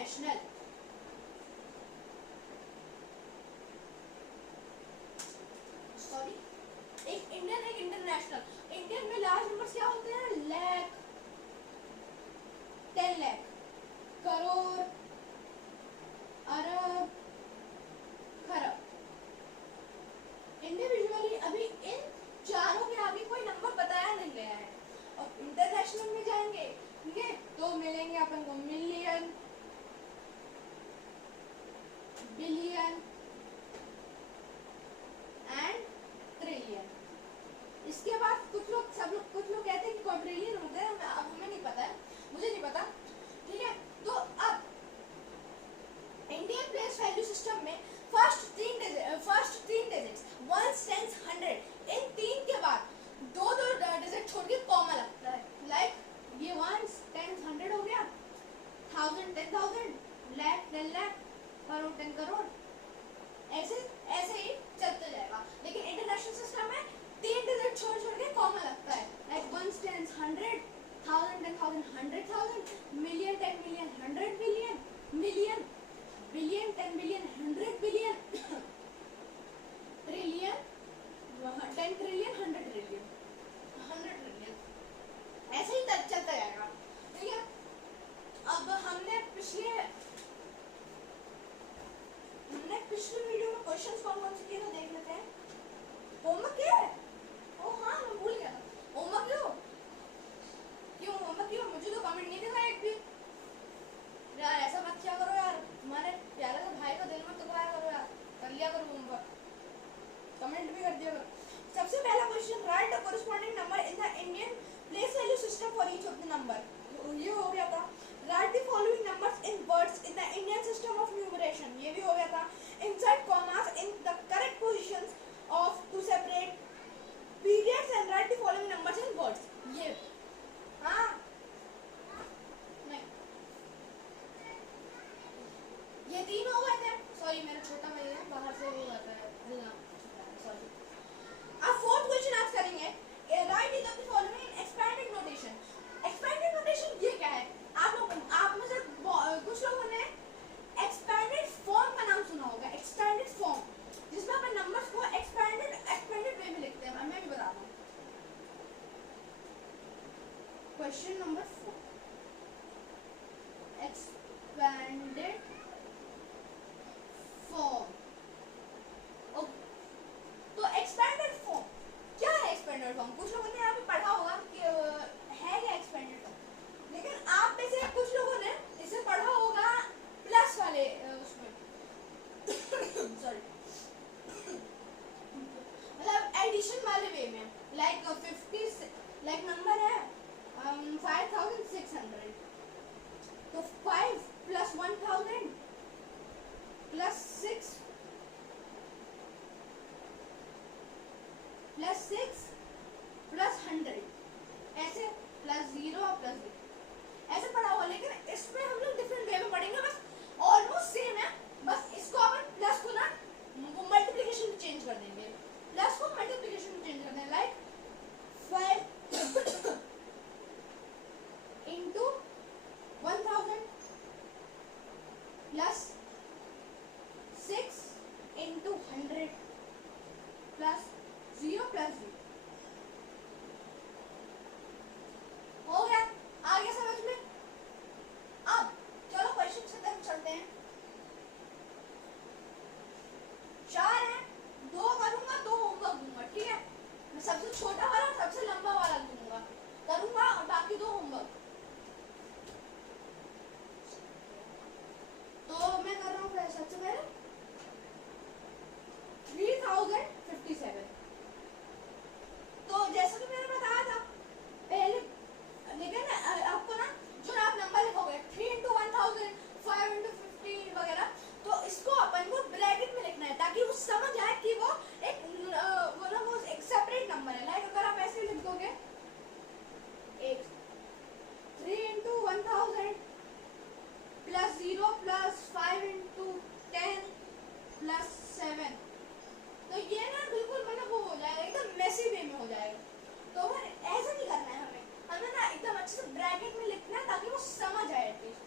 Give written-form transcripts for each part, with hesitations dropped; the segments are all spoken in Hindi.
इंटरनेशनल, सॉरी, एक इंडियन एक इंटरनेशनल। इंडियन में लार्ज नंबर्स क्या होते हैं? लाख, 10 लाख, करोड़, अरब, खरब। इंडिविजुअली अभी इन चारों के आगे कोई नंबर बताया नहीं गया है। और इंटरनेशनल में जाएंगे, ठीक है, तो मिलेंगे अपन को मिलियन, बिलियन एंड ट्रिलियन। इसके बाद कुछ लोग कहते हैं कि क्वाड्रिलियन होता है, अब हमें नहीं पता है, मुझे नहीं पता, ठीक है। तो अब इंडियन प्लेस वैल्यू सिस्टम में फर्स्ट तीन डिजिट्स 1, 10, 100, इन तीन के बाद दो डिजिट छोड़ के कॉमा लगता है। लाइक ये 1, 10, 100 हो गया, 1000, 10,000, लाख, 10 लाख, करोड़, 10 करोड़, ऐसे ही चलते जाएगा। लेकिन इंटरनेशनल सिस्टम में तीन डिजिट छोड़ के कॉमा लगता है। Like 1, 10, 100, 1000, 10,000, 100,000, million, 10 million, 100 million, million, billion, 10 billion, 100 billion, trillion, 10 trillion, 100 trillion, 100 trillion, ऐसे ही चलता जाएगा, ठीक है। अब हमने पिछले वीडियो में क्वेश्चंस कौन से किए थे देख लेते हैं। होमवर्क क्या है? ओ हाँ, मैं भूल गया था। होमवर्क क्यों होमवर्क क्यों? मुझे तो कमेंट नहीं दिखा एक भी। यार ऐसा मत किया करो यार, तुम्हारे प्यारे से भाई को दिल में दुखाया करो यार, कर लिया करो होमवर्क, कमेंट भी कर दिया करो। सबसे पहला question, write the corresponding number in the Indian place value system for each of the number, ये हो गया था। Write the following numbers in words in the Indian system of numeration, ये भी हो गया था। Insert commas in the correct positions of to separate periods and write the following numbers in words, ये हाँ नहीं, ये तीन हो गए थे। सॉरी मेरा छोटा भाई है, बाहर से वो आता है हल्ला, सॉरी। अब फोर्थ क्वेश्चन आज करेंगे, right the following expanded notation. Expanded notation ये क्या है? आप में से कुछ लोगों ने एक्सपेंडेड फॉर्म का नाम सुना होगा। एक्सपेंडेड फॉर्म जिसमें अपन नंबर्स को एक्सपेंडेड वे में लिखते हैं। मैं भी बताता हूँ। Question number 4, expanded form. तो एक्सपेंडेड फॉर्म क्या है? एक्सपेंडेड फॉर्म कुछ लोगों ने यहाँ पे पढ़ा होगा कि है क्या एक्सपेंडेड फॉर्म, लेकिन आप में से कुछ लोगों ने इसे पढ़ा होगा प्लस वाले उसमें सॉरी मतलब एडिशन वाले वे में। लाइक 50, लाइक नंबर है 5600, तो 5 + 1000 + 6 + 100, ऐसे +0 +0 ऐसे पढ़ा हुआ। लेकिन इसमें हम लोग डिफरेंट वे में पढ़ेंगे, बस ऑलमोस्ट सेम है, बस इसको अपन प्लस को ना मल्टीप्लिकेशन में चेंज कर देंगे, प्लस को मल्टीप्लिकेशन में चेंज कर देंगे। Like 5 into 1000 plus 6 into 100 plus 0 plus 0 हो गया। आगे समझ में? अब चलो क्वेश्चन से तरफ चलते हैं। 4 है, 2 करूंगा, 2 होमवर्क दूंगा, ठीक है। मैं सबसे छोटा वाला और सबसे लंबा वाला करूंगा और बाकी 2 होमवर्क। तो मैं कर रहा हूँ सबसे पहले 3057। तो जैसा कि मैंने बताया था पहले, लेकिन आपको ना जो आप नंबर लिखोगे 3 into 1000, 5 into 50 वगैरह, तो इसको अपन को ब्रैकेट में लिखना है ताकि वो समझ आए कि वो एक सेपरेट नंबर है। लाइक अगर आप ऐसे लिख दोगे 3 into 1000 plus 0 plus 5 into 10 plus 7, तो ये ना बिल्कुल मतलब वो हो जाएगा, एकदम मेसी वे में हो जाएगा। तो ऐसा नहीं करना है हमें ना एकदम अच्छे से ब्रैकेट में लिखना है ताकि वो समझ आए एटलीस्ट।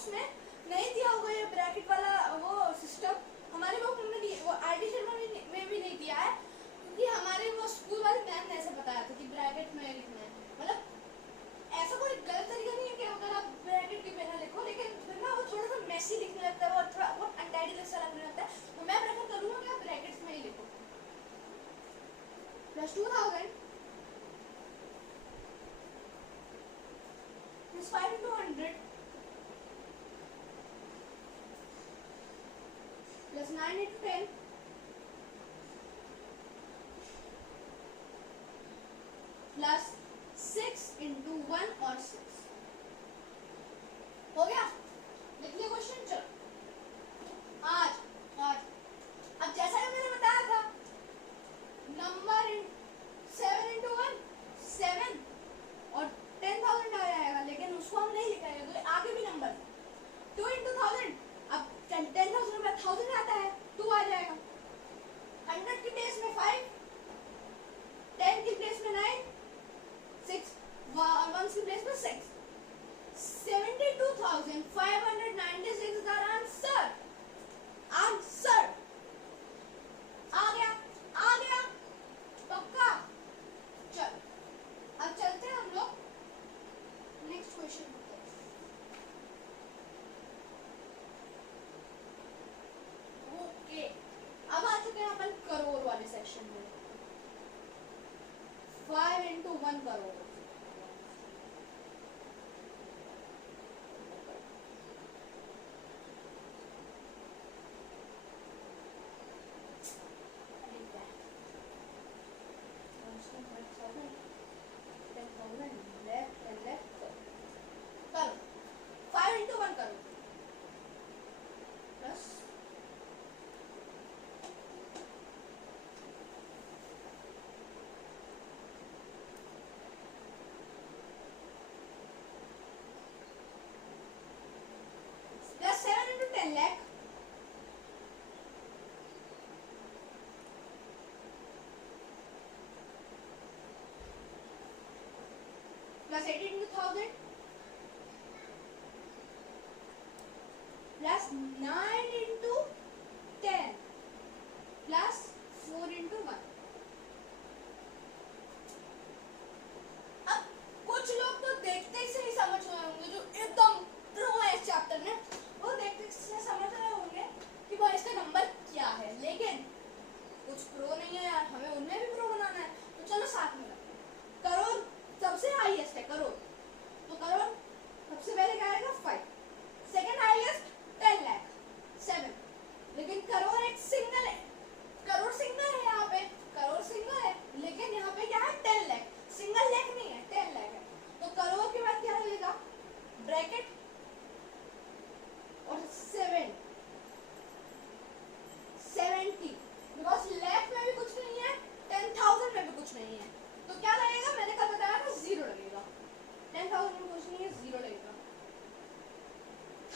बुक्स में नहीं दिया होगा ये ब्रैकेट वाला वो सिस्टम, हमारे बुक में नहीं, वो आरडी शर्मा में भी नहीं दिया है, क्योंकि हमारे वो स्कूल वाले मैम ने ऐसा बताया था कि ब्रैकेट में लिखना है। मतलब ऐसा कोई गलत तरीका नहीं है कि अगर आप ब्रैकेट के बिना लिखो, लेकिन फिर ना वो थोड़ा सा मैसी दिखने लगता है, वो थोड़ा बहुत अनटाइडी सा लगने लगता है, तो मैं प्रेफर करूँगा कि आप ब्रैकेट्स में ही लिखो। Plus 2000 is 5 into 100 plus 9 into 10 plus 6 into 1 और 6 हो गया। लिख लिया क्वेश्चन। चलो आज अब जैसा कि मैंने बताया था, नंबर 7 into 1 7 और 10,000 आ जाएगा, लेकिन उसको हम नहीं लिखेंगे तो आगे भी नंबर 2 into 1000, अब 10,000 में 1000 आता है 2 आ जाएगा। 100 की प्लेस में 5, 10 की प्लेस में 9, 6 और 1 की प्लेस में 6, 72,596 इज द आंसर। आंसर आ गया पक्का। चल अब चलते हैं हम लोग नेक्स्ट क्वेश्चन। ओके, अब आ चुके हैं अपन करोड़ वाले सेक्शन में। 5 into 1 crore. Plus 18 into 1000 plus 9 into 10 plus 4 into 1। अब कुछ लोग तो देखते ही से ही समझ रहे होंगे, जो एकदम प्रो है इस चैप्टर में, वो देखते से समझ रहे होंगे कि भाई इसका नंबर क्या है, लेकिन कुछ प्रो नहीं है यार, हमें उनमें भी प्रो बनाना है। तो चलो साथ में करोड़ सबसे हाईएस्ट है करोड़, तो करोड़ सबसे पहले क्या आएगा 5, सेकंड हाईएस्ट 10 लाख 7, लेकिन करोड़ एक सिंगल है, करोड़ सिंगल है, यहाँ पे करोड़ सिंगल है, लेकिन यहाँ पे क्या है 10 लाख, सिंगल लाख नहीं है 10 लाख है। तो करोड़ के बाद क्या लगेगा ब्रैकेट और 70, बिकॉज लाख में भी कुछ नहीं है, 10,000 में भी कुछ नहीं है, तो क्या लगेगा, मैंने कल बताया था 0 लगेगा। 10,000 में कुछ नहीं है, 0 लगेगा।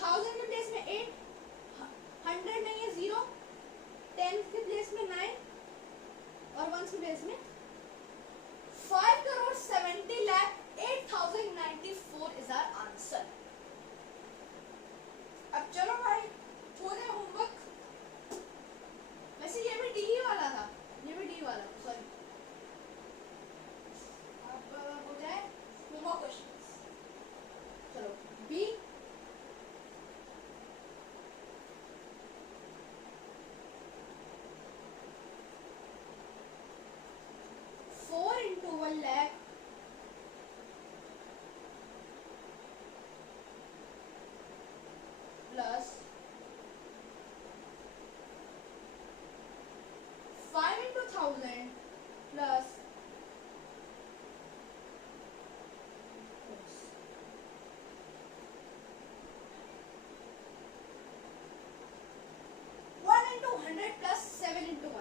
1000 के प्लेस में 8, 100 नहीं है 0, 10 के प्लेस में 9 और 1 के प्लेस में 5 crore 70 lakh 8,094 is our answer. अब चलो भाई पूरे होमवर्क, वैसे ये भी डी वाला था, ये भी डी वाला, सॉरी। अब हो जाए होमवर्क क्वेश्चंस। चलो B, four into 1 lakh plus 5 into 1000 plus 1 into 100 plus 7 into 1।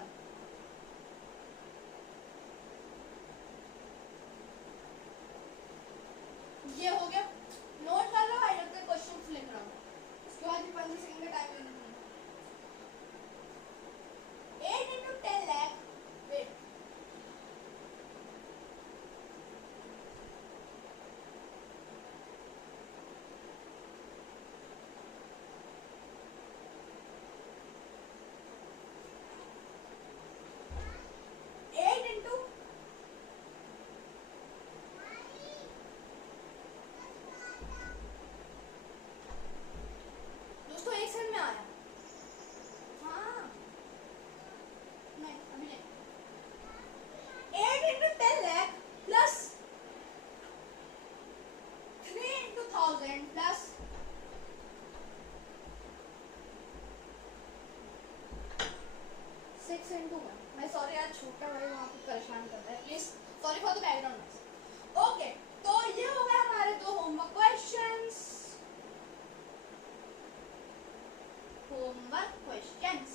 ये हो गया, नोट कर लो भाई, जब तक क्वेश्चन लिख रहा हूँ, उसके बाद भी 15 सेकंड का टाइम लेना है। 8 into 10 लाख, वेट, छोटा भाई वहाँ पे परेशान कर रहा है, please sorry for the background noise. Okay, तो ये हो गए हमारे दो होमवर्क क्वेश्चंस। होमवर्क क्वेश्चंस,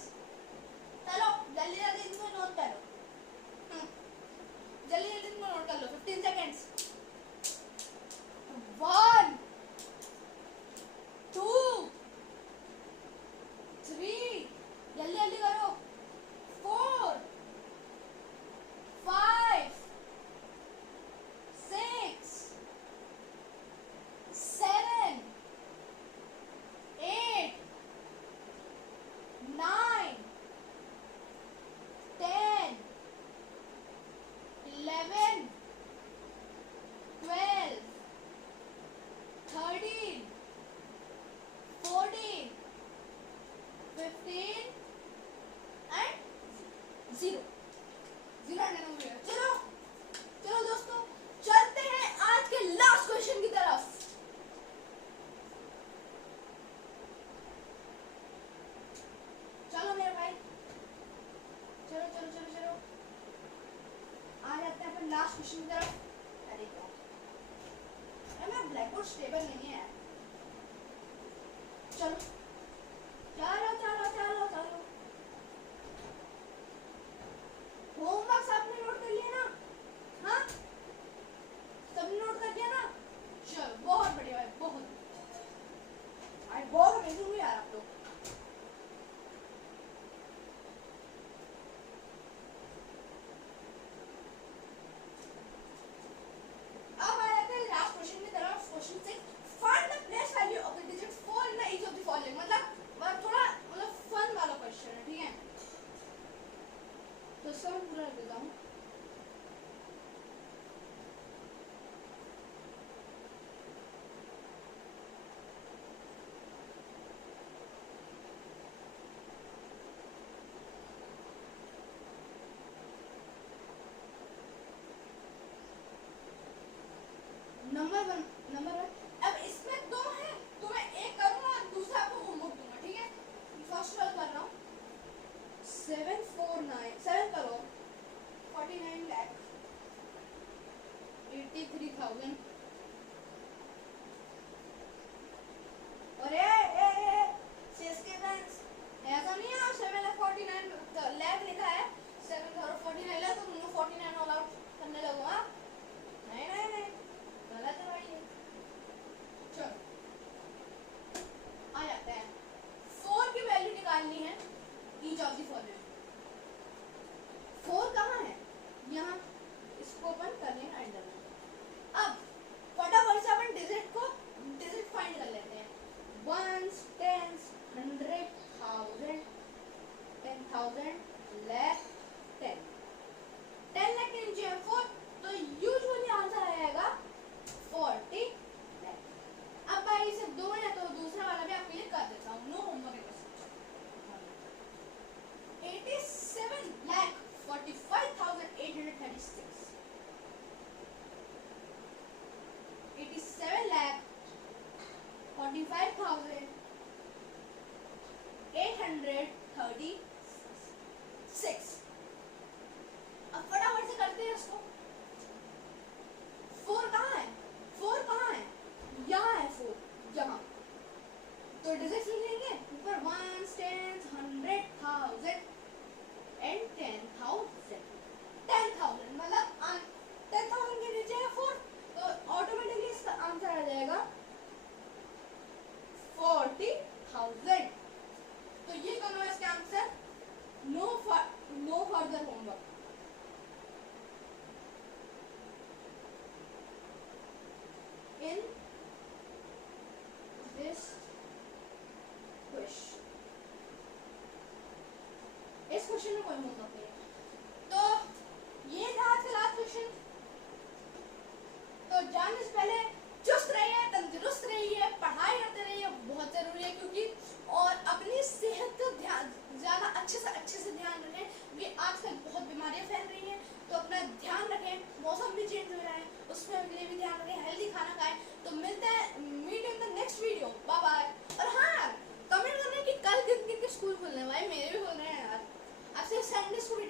चलो जल्दी जल्दी इनको नोट करो। जल्दी जल्दी इनको नोट कर लो, 15 सेकेंड्स। 1 2 3, जल्दी जल्दी करो। 4 5 6 7 8 9 10 11 12 13 14 15 and 0 चलो चलो दोस्तों, चलते हैं आज के लास्ट क्वेश्चन की तरफ। चलो मेरे भाई, चलो चलो चलो चलो, आ जाते हैं अपन लास्ट क्वेश्चन की तरफ। अरे यार मैं ब्लैक बोर्ड स्टेबल नहीं है। चलो चलो चलो चलो चलो, होमवर्क सबने नोट कर लिया ना? हाँ, सबने नोट कर दिया ना? चलो बहुत बढ़िया भाई, बहुत अमेजिंग हुई यार आप लोग। अब आ जाते हैं लास्ट क्वेश्चन की तरफ। Question 6, find the place value of the digit 4 in each of the following. मतलब थोड़ा फन वाला क्वेश्चन है, ठीक है? तो इसका मैं पूरा देता हूँ। नंबर 1, अब इसमें दो है तो मैं एक करूंगा, दूसरा आपको होमवर्क दूंगा, ठीक है? फर्स्ट वाला कर रहा हूँ। 7 करो 49 लाख 83,000। अरे सीएसके फैंस, ऐसा नहीं है 7,49,00,000 लिखा है, 7,49 लाख, तो तुमको 49 ऑल आउट करने लगो। हाँ नहीं नहीं नहीं, गलत है भाई ये। चलो आ जाते हैं, 4 की वैल्यू निकालनी है ईच ऑफ द फॉलोइंग। 4 कहाँ है? यहाँ, इसको अपन कर लेना अंडर में। अब फटाफट से अपन डिजिट फाइंड कर लेते हैं। 1s 10s 100 1000 10,000 लाख 10 लाख के नीचे है 4, तो यूजुअली आंसर आएगा 40 लाख। अब भाई सिर्फ 2 है तो दूसरा वाला भी आपके लिए कर देता हूँ, नो होमवर्क। 87 लाख 45,836। 87 लाख 45,836। अब फटाफट से करते हैं इसको। 4 कहाँ है? 4 कहाँ है? यहाँ है 4, यहाँ। तो डिजिट्स लिख लेंगे ऊपर, 1s 10s 100,000 and 10,000। 10,000 मतलब 10,000 के नीचे है 4, तो ऑटोमेटिकली इसका आंसर आ जाएगा 40,000। तो ये करो इसके answer, no further homework. In this question, इस क्वेश्चन में कोई होमवर्क नहीं है। तो ये था आज का लास्ट क्वेश्चन। तो जानने से पहले चुस्त रहिए, तंदुरुस्त रहिए, पढ़ाई करते रहिए, बहुत जरूरी है, क्योंकि और अपनी सेहत का ध्यान ज़्यादा अच्छे से ध्यान रखें। ये आजकल बहुत बीमारियां फैल रही हैं, तो अपना ध्यान रखें। मौसम भी चेंज हो रहा है, उसमें लिए भी ध्यान रखें, हेल्दी खाना खाएं। तो मिलते हैं, meet in the next video, bye bye. और हाँ, कमेंट करना कि कल किन किन के स्कूल खुलने हैं। भाई मेरे भी खुल रहे हैं यार, आपसे संडे स्कूल